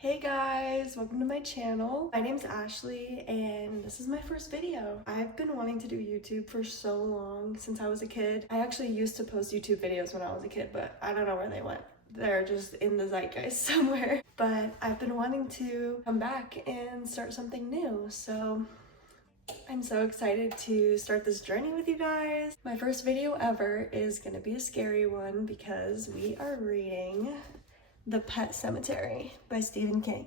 Hey guys, welcome to my channel. My name's Ashley and this is my first video. I've been wanting to do YouTube for so long, since I was a kid. I actually used to post YouTube videos when I was a kid, but I don't know where they went. They're just in the zeitgeist somewhere. But I've been wanting to come back and start something new, so I'm so excited to start this journey with you guys. My first video ever is gonna be a scary one because we are reading The Pet Sematary by Stephen King.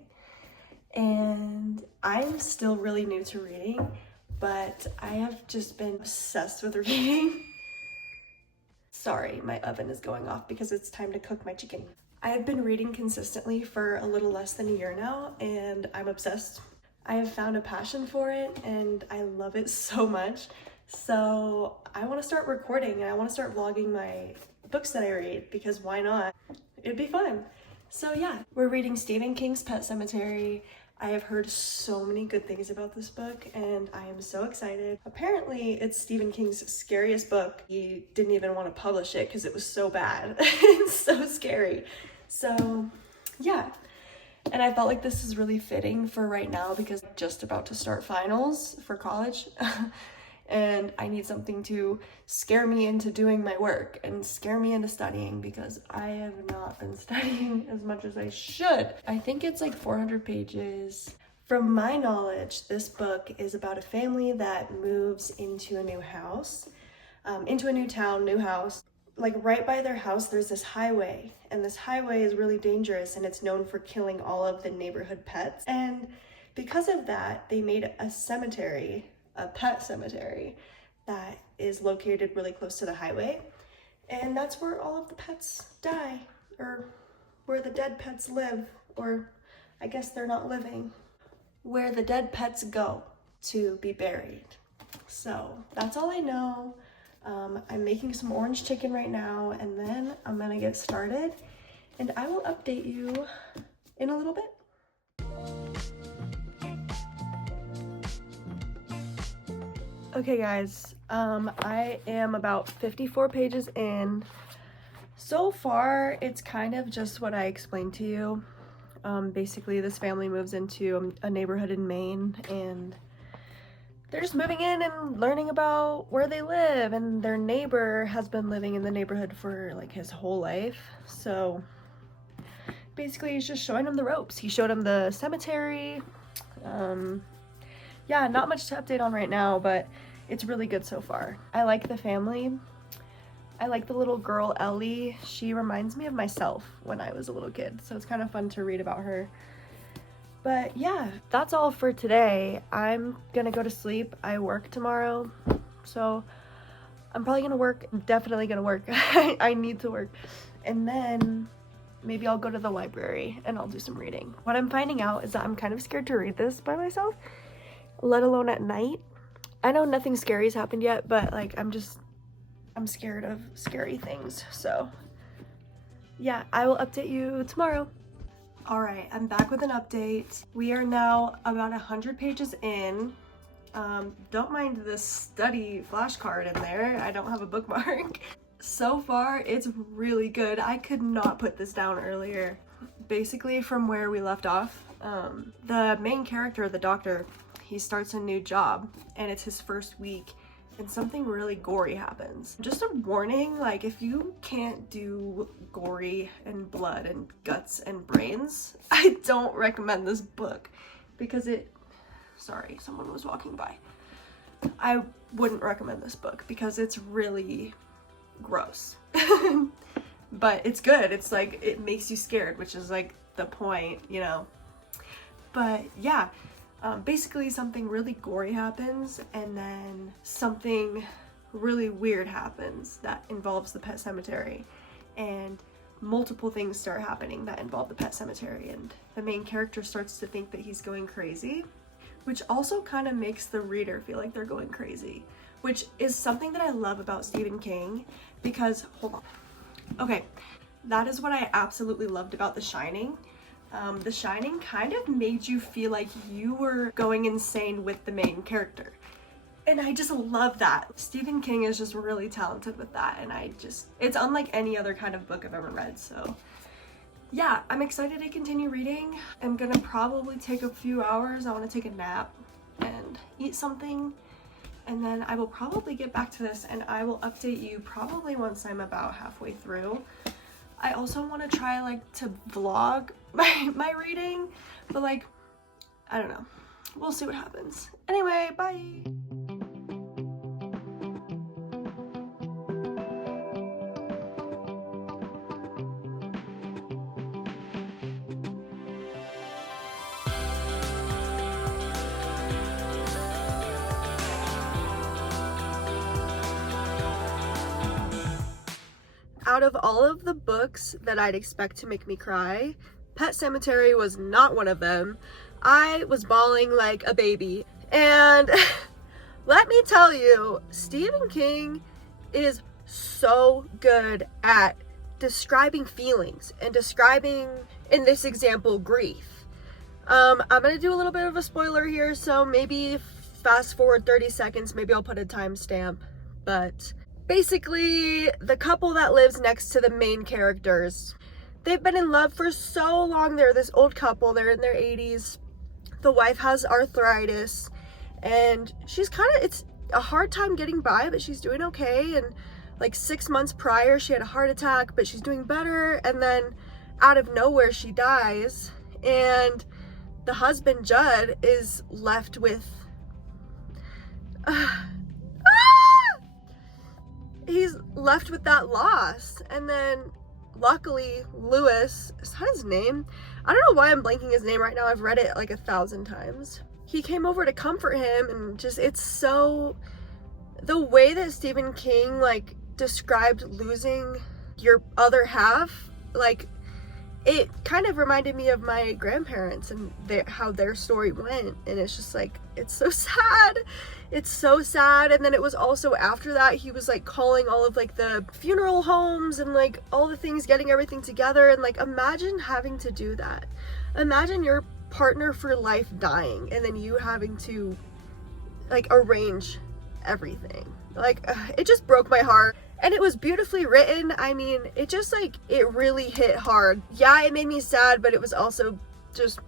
And I'm still really new to reading, but I have just been obsessed with reading. Sorry, my oven is going off because it's time to cook my chicken. I have been reading consistently for a little less than a year now, and I'm obsessed. I have found a passion for it, and I love it so much. So I want to start recording, and I want to start vlogging my books that I read, because why not? It'd be fun. So yeah, we're reading Stephen King's Pet Sematary. I have heard so many good things about this book and I am so excited. Apparently it's Stephen King's scariest book. He didn't even want to publish it because it was so bad. It's so scary. So yeah, and I felt like this is really fitting for right now because I'm just about to start finals for college. And I need something to scare me into doing my work and scare me into studying because I have not been studying as much as I should. I think it's like 400 pages. From my knowledge, this book is about a family that moves into a new house, into a new town, new house. Like right by their house, there's this highway, and this highway is really dangerous and it's known for killing all of the neighborhood pets. And because of that, they made a cemetery, a pet cemetery that is located really close to the highway, and that's where all of the pets die, or where the dead pets live, or I guess they're not living, where the dead pets go to be buried. So that's all I know. I'm making some orange chicken right now, and then I'm gonna get started, and I will update you in a little bit. Okay guys, I am about 54 pages in. So far, it's kind of just what I explained to you. Basically, this family moves into a neighborhood in Maine, and they're just moving in and learning about where they live, and their neighbor has been living in the neighborhood for like his whole life. So basically, he's just showing them the ropes. He showed them the cemetery. Yeah, not much to update on right now, but it's really good so far. I like the family. I like the little girl, Ellie. She reminds me of myself when I was a little kid, so it's kind of fun to read about her. But yeah, that's all for today. I'm gonna go to sleep. I work tomorrow, so I'm probably gonna work. I'm definitely gonna work. I need to work. And then maybe I'll go to the library and I'll do some reading. What I'm finding out is that I'm kind of scared to read this by myself, let alone at night. I know nothing scary's happened yet, but like I'm scared of scary things. So yeah, I will update you tomorrow. All right, I'm back with an update. We are now about 100 pages in. Don't mind this study flashcard in there. I don't have a bookmark. So far, it's really good. I could not put this down earlier. Basically, from where we left off, the main character, the doctor, he starts a new job and it's his first week and something really gory happens. Just a warning, like if you can't do gory and blood and guts and brains, I don't recommend this book because sorry, someone was walking by. I wouldn't recommend this book because it's really gross. But it's good. It's like, it makes you scared, which is like the point, you know. But yeah. Basically something really gory happens and then something really weird happens that involves the pet cemetery, and multiple things start happening that involve the pet cemetery, and the main character starts to think that he's going crazy, which also kind of makes the reader feel like they're going crazy, which is something that I love about Stephen King because, hold on. Okay, that is what I absolutely loved about The Shining. The Shining kind of made you feel like you were going insane with the main character. And I just love that. Stephen King is just really talented with that, and it's unlike any other kind of book I've ever read, so yeah, I'm excited to continue reading. I'm gonna probably take a few hours. I want to take a nap and eat something, and then I will probably get back to this and I will update you probably once I'm about halfway through. I also want to try like to vlog my reading, but like, I don't know. We'll see what happens. Anyway, bye! Out of all of the books that I'd expect to make me cry, Pet Sematary was not one of them. I was bawling like a baby. And let me tell you, Stephen King is so good at describing feelings and describing, in this example, grief. I'm gonna do a little bit of a spoiler here, so maybe fast forward 30 seconds, maybe I'll put a timestamp, but basically, the couple that lives next to the main characters, they've been in love for so long. They're this old couple, they're in their 80s. The wife has arthritis, and she's it's a hard time getting by, but she's doing okay. And like 6 months prior, she had a heart attack, but she's doing better. And then out of nowhere, she dies. And the husband, Judd, is left with... he's left with that loss. And then luckily Lewis, is that his name? I don't know why I'm blanking his name right now. I've read it like 1,000 times. He came over to comfort him, and just, it's so, the way that Stephen King like described losing your other half, like it kind of reminded me of my grandparents and how their story went. And it's just like, it's so sad. It's so sad. And then it was also after that, he was like calling all of like the funeral homes and like all the things, getting everything together. And like, imagine having to do that. Imagine your partner for life dying and then you having to like arrange everything. Like, it just broke my heart. And it was beautifully written. I mean, it just like, it really hit hard. Yeah, it made me sad, but it was also just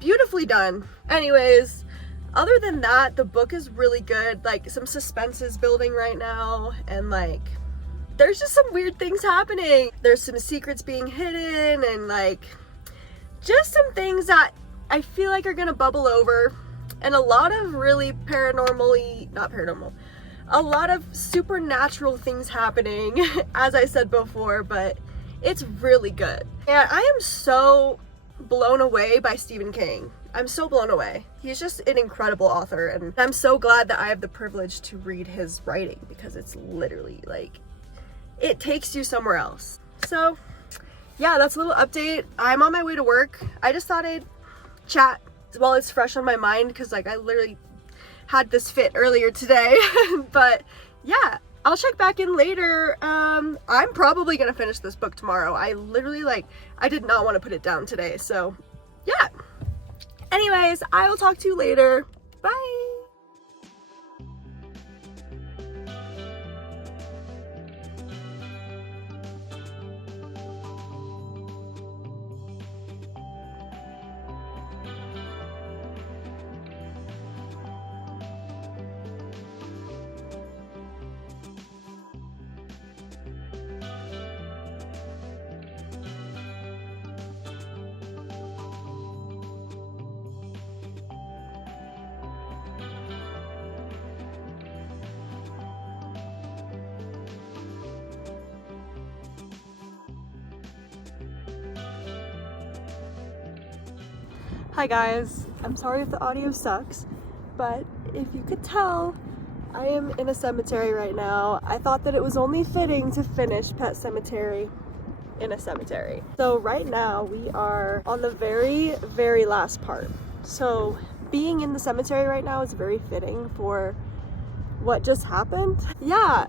beautifully done. Anyways, other than that, the book is really good. Like, some suspense is building right now, and like, there's just some weird things happening. There's some secrets being hidden, and like, just some things that I feel like are gonna bubble over, and a lot of really a lot of supernatural things happening, as I said before, but it's really good. And I am so blown away by Stephen King. I'm so blown away. He's just an incredible author, and I'm so glad that I have the privilege to read his writing, because it's literally like, it takes you somewhere else. So yeah, that's a little update. I'm on my way to work. I just thought I'd chat while it's fresh on my mind, because like I literally had this fit earlier today. But yeah, I'll check back in later. I'm probably gonna finish this book tomorrow. I literally I did not want to put it down today, so yeah. Anyways, I will talk to you later. Bye. Hi guys, I'm sorry if the audio sucks, but if you could tell, I am in a cemetery right now. I thought that it was only fitting to finish Pet Sematary in a cemetery. So right now we are on the very, very last part. So being in the cemetery right now is very fitting for what just happened. Yeah,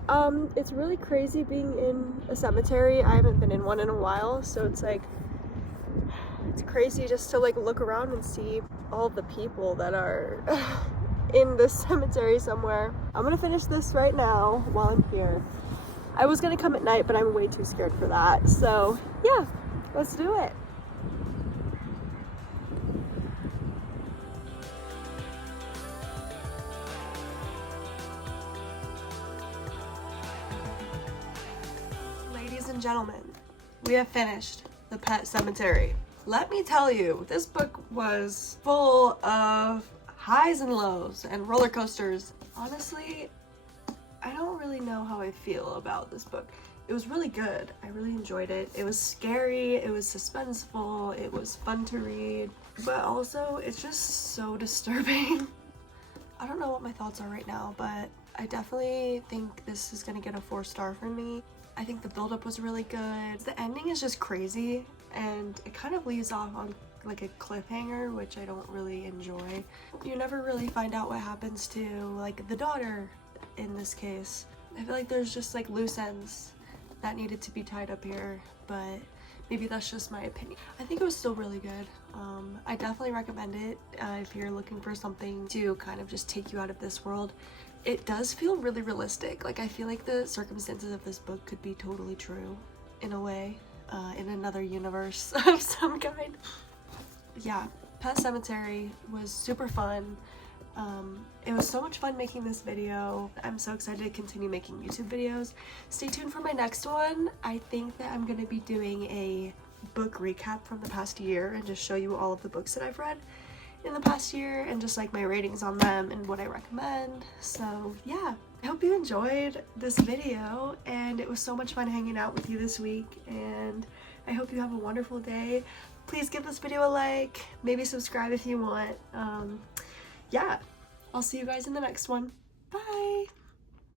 it's really crazy being in a cemetery. I haven't been in one in a while, so it's like, it's crazy just to like look around and see all the people that are in this cemetery somewhere. I'm gonna finish this right now while I'm here. I was gonna come at night, but I'm way too scared for that. So yeah, Let's do it. Ladies and gentlemen, we have finished The Pet Cemetery. Let me tell you, this book was full of highs and lows and roller coasters. Honestly, I don't really know how I feel about this book. It was really good. I really enjoyed it. It was scary, it was suspenseful, it was fun to read, but also it's just so disturbing. I don't know what my thoughts are right now, but I definitely think this is gonna get a 4-star from me. I think the build-up was really good. The ending is just crazy, and it kind of leaves off on like a cliffhanger, which I don't really enjoy. You never really find out what happens to like the daughter in this case. I feel like there's just like loose ends that needed to be tied up here, but maybe that's just my opinion. I think it was still really good. I definitely recommend it if you're looking for something to kind of just take you out of this world. It does feel really realistic. Like I feel like the circumstances of this book could be totally true in a way, in another universe of some kind. Yeah, Pet Cemetery was super fun. It was so much fun making this video. I'm so excited to continue making YouTube videos. Stay tuned for my next one. I think that I'm gonna be doing a book recap from the past year and just show you all of the books that I've read in the past year and just like my ratings on them and what I recommend. So yeah, I hope you enjoyed this video, and it was so much fun hanging out with you this week, and I hope you have a wonderful day. Please give this video a like, maybe subscribe if you want. Yeah, I'll see you guys in the next one. Bye!